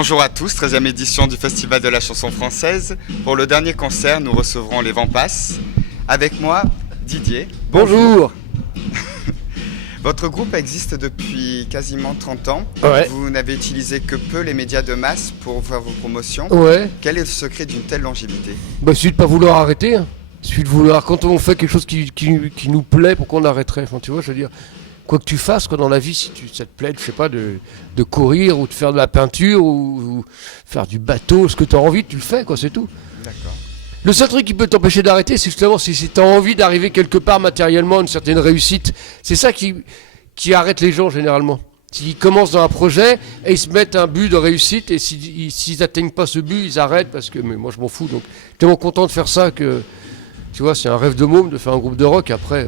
Bonjour à tous, 13e édition du Festival de la chanson française. Pour le dernier concert, nous recevrons les Vampas. Avec moi, Didier. Bonjour. Votre groupe existe depuis quasiment 30 ans. Ouais. Vous n'avez utilisé que peu les médias de masse pour faire vos promotions. Ouais. Quel est le secret d'une telle longévité ? Bah, celui de pas vouloir arrêter. Celui de vouloir, quand on fait quelque chose qui nous plaît, pourquoi on arrêterait ? Enfin, tu vois, je veux dire, quoi que tu fasses quoi, dans la vie, si ça te plaît, je sais pas, de courir ou de faire de la peinture ou faire du bateau, ce que tu as envie, tu le fais, quoi, c'est tout. D'accord. Le seul truc qui peut t'empêcher d'arrêter, c'est justement si tu as envie d'arriver quelque part matériellement à une certaine réussite. C'est ça qui arrête les gens généralement. S'ils commencent dans un projet et ils se mettent un but de réussite et s'ils n'atteignent pas ce but, ils arrêtent parce que mais moi je m'en fous. Donc je suis tellement content de faire ça que tu vois, c'est un rêve de môme de faire un groupe de rock après.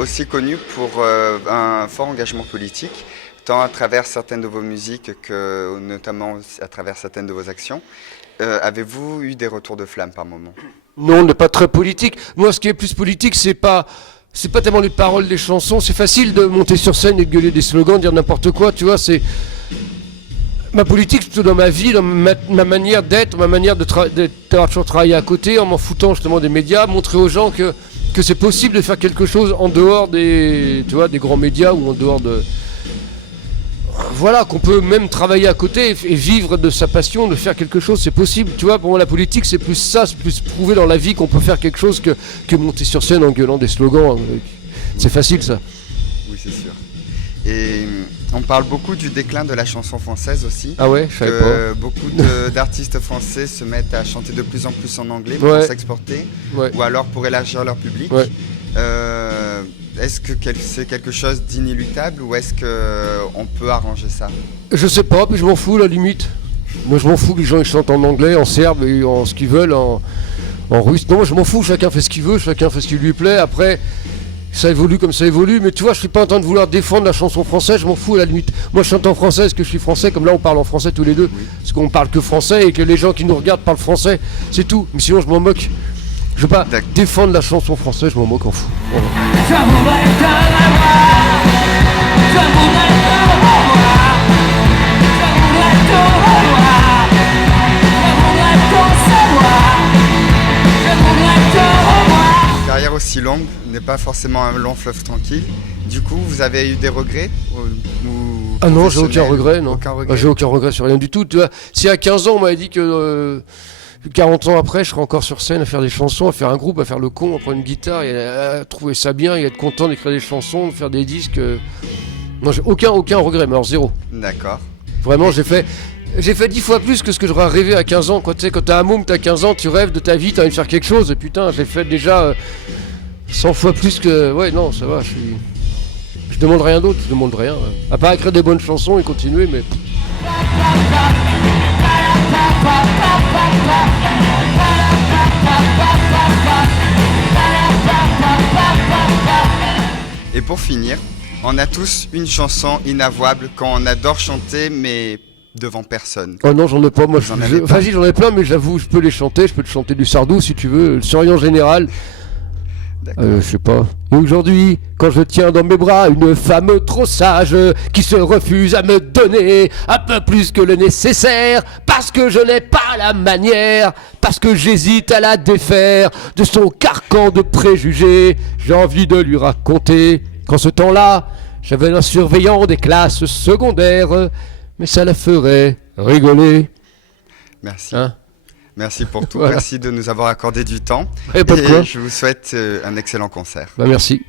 Aussi connu pour un fort engagement politique, tant à travers certaines de vos musiques que notamment à travers certaines de vos actions. Avez-vous eu des retours de flamme par moment ? Non, on n'est pas très politique. Moi, ce qui est plus politique, c'est pas tellement les paroles des chansons. C'est facile de monter sur scène et de gueuler des slogans, dire n'importe quoi, tu vois. C'est ma politique, plutôt dans ma vie, dans ma manière d'être, ma manière d'avoir toujours travaillé à côté, en m'en foutant justement des médias, montrer aux gens que c'est possible de faire quelque chose en dehors des grands médias ou en dehors de... Voilà, qu'on peut même travailler à côté et vivre de sa passion, de faire quelque chose, c'est possible. Tu vois, pour moi, la politique, c'est plus ça, c'est plus prouver dans la vie qu'on peut faire quelque chose que monter sur scène en gueulant des slogans. C'est facile, ça. Oui, c'est sûr. Et on parle beaucoup du déclin de la chanson française aussi. Ah ouais, je savais pas. Beaucoup d'artistes français se mettent à chanter de plus en plus en anglais pour s'exporter, ou alors pour élargir leur public. Ouais. Est-ce que c'est quelque chose d'inéluctable ou est-ce qu'on peut arranger ça ? Je sais pas, puis je m'en fous, la limite. Moi, je m'en fous que les gens ils chantent en anglais, en serbe et en ce qu'ils veulent, en russe. Non, moi, je m'en fous, chacun fait ce qu'il veut, chacun fait ce qui lui plaît. Après, ça évolue comme ça évolue, mais tu vois, je suis pas en train de vouloir défendre la chanson française, je m'en fous à la limite. Moi, je chante en français parce que je suis français, comme là, on parle en français tous les deux. Oui. Parce qu'on parle que français et que les gens qui nous regardent parlent français, c'est tout. Mais sinon, je m'en moque. Je veux pas défendre la chanson française, je m'en moque, en fou. Voilà. Une carrière aussi longue n'est pas forcément un long fleuve tranquille. Du coup, vous avez eu des regrets Ah non, j'ai aucun regret, non. Aucun regret. J'ai aucun regret sur rien du tout. Tu vois, si à 15 ans, on m'avait dit que 40 ans après, je serais encore sur scène à faire des chansons, à faire un groupe, à faire le con, à prendre une guitare, et à trouver ça bien, et à être content d'écrire des chansons, de faire des disques. Non, j'ai aucun regret, mais alors zéro. D'accord. Vraiment, j'ai fait 10 fois plus que ce que j'aurais rêvé à 15 ans. Quoi. Tu sais, quand t'as un môme, t'as 15 ans, tu rêves de ta vie, t'as envie de faire quelque chose. Et putain, j'ai fait déjà 100 fois plus que... Ouais, non, ça va, je demande rien d'autre, je demande rien. À part écrire des bonnes chansons et continuer, mais... Et pour finir, on a tous une chanson inavouable quand on adore chanter, mais devant personne. Oh non, j'en ai pas, moi vas-y, j'en ai plein, mais j'avoue, je peux les chanter, je peux te chanter du Sardou si tu veux, le Surveillant Général. Je sais pas. Aujourd'hui, quand je tiens dans mes bras une femme trop sage qui se refuse à me donner un peu plus que le nécessaire, parce que je n'ai pas la manière, parce que j'hésite à la défaire de son carcan de préjugés, j'ai envie de lui raconter qu'en ce temps-là, j'avais un surveillant des classes secondaires, mais ça la ferait rigoler. Merci. Merci pour tout, voilà. Merci de nous avoir accordé du temps. Et je vous souhaite un excellent concert. Merci.